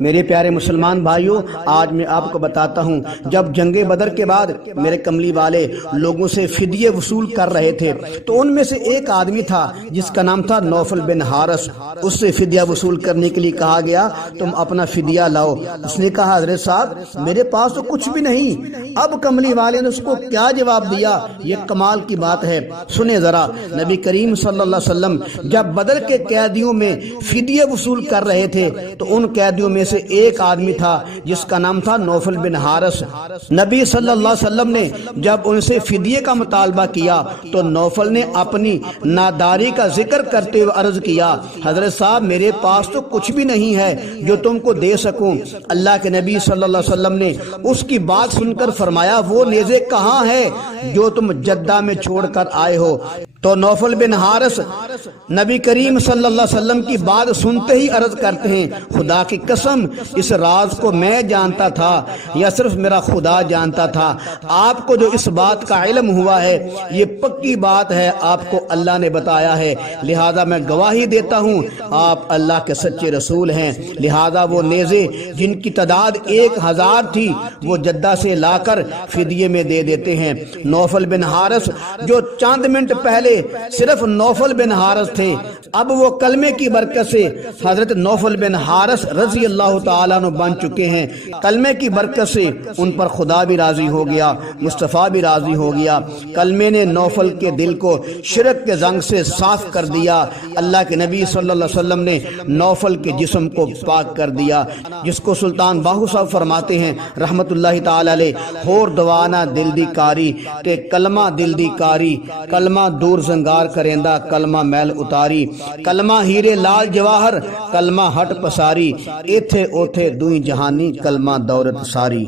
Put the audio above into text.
میرے پیارے مسلمان بھائیوں، آج میں آپ کو بتاتا ہوں، جب جنگ بدر کے بعد میرے کملی والے لوگوں سے فدیے وصول کر رہے تھے تو ان میں سے ایک آدمی تھا جس کا نام تھا نوفل بن حارث۔ اس سے فدیہ وصول کرنے کے لیے کہا گیا تم اپنا فدیہ لاؤ۔ اس نے کہا حضرت صاحب میرے پاس تو کچھ بھی نہیں۔ اب کملی والے نے اس کو کیا جواب دیا، یہ کمال کی بات ہے، سنیں ذرا۔ نبی کریم صلی اللہ علیہ وسلم جب بدر کے قیدیوں میں فدیے وصول کر رہے تھے تو ان قیدیوں میں سے ایک آدمی تھا جس کا نام تھا نوفل بن حارث۔ نبی صلی اللہ علیہ وسلم نے جب ان سے فدیے کا مطالبہ کیا تو نوفل نے اپنی ناداری کا ذکر کرتے ہوئے عرض کیا حضرت صاحب میرے پاس تو کچھ بھی نہیں ہے جو تم کو دے سکوں۔ اللہ کے نبی صلی اللہ علیہ وسلم نے اس کی بات سن کر فرمایا وہ نیزے کہاں ہے جو تم جدہ میں چھوڑ کر آئے ہو؟ تو نوفل بن حارث نبی کریم صلی اللہ علیہ وسلم کی بات سنتے ہی عرض کرتے ہیں خدا کی قسم اس راز کو میں جانتا تھا یا صرف میرا خدا جانتا تھا۔ آپ کو جو اس بات کا علم ہوا ہے یہ پکی بات ہے، آپ کو اللہ نے بتایا ہے، لہذا میں گواہی دیتا ہوں آپ اللہ کے سچے رسول ہیں۔ لہذا وہ نیزے جن کی تعداد 1000 تھی وہ جدہ سے لا کر فدیے میں دے دیتے ہیں۔ نوفل بن حارث جو چند منٹ پہلے صرف نوفل بن حارث تھے، اب وہ کلمے کی برکت سے حضرت نوفل بن حارث رضی اللہ تعالیٰ عنہ بن چکے ہیں۔ کلمے کی برکت سے ان پر خدا بھی راضی ہو گیا، مصطفیٰ بھی راضی ہو گیا۔ کلمے نے نوفل کے دل کو شرک کے زنگ سے صاف کر دیا۔ اللہ کے نبی صلی اللہ علیہ وسلم نے نوفل کے جسم کو پاک کر دیا، جس کو سلطان باہو صاحب فرماتے ہیں رحمت اللہ تعالی علیہ، ہور دوانا دل دی کاری کہ کلمہ دل دی کاری، کلمہ دور زنگار کریندہ کلمہ میل اتاری، کلمہ ہیرے لال جواہر کلمہ ہٹ پساری، ایتھے اوتھے دوئی جہانی کلمہ دولت ساری۔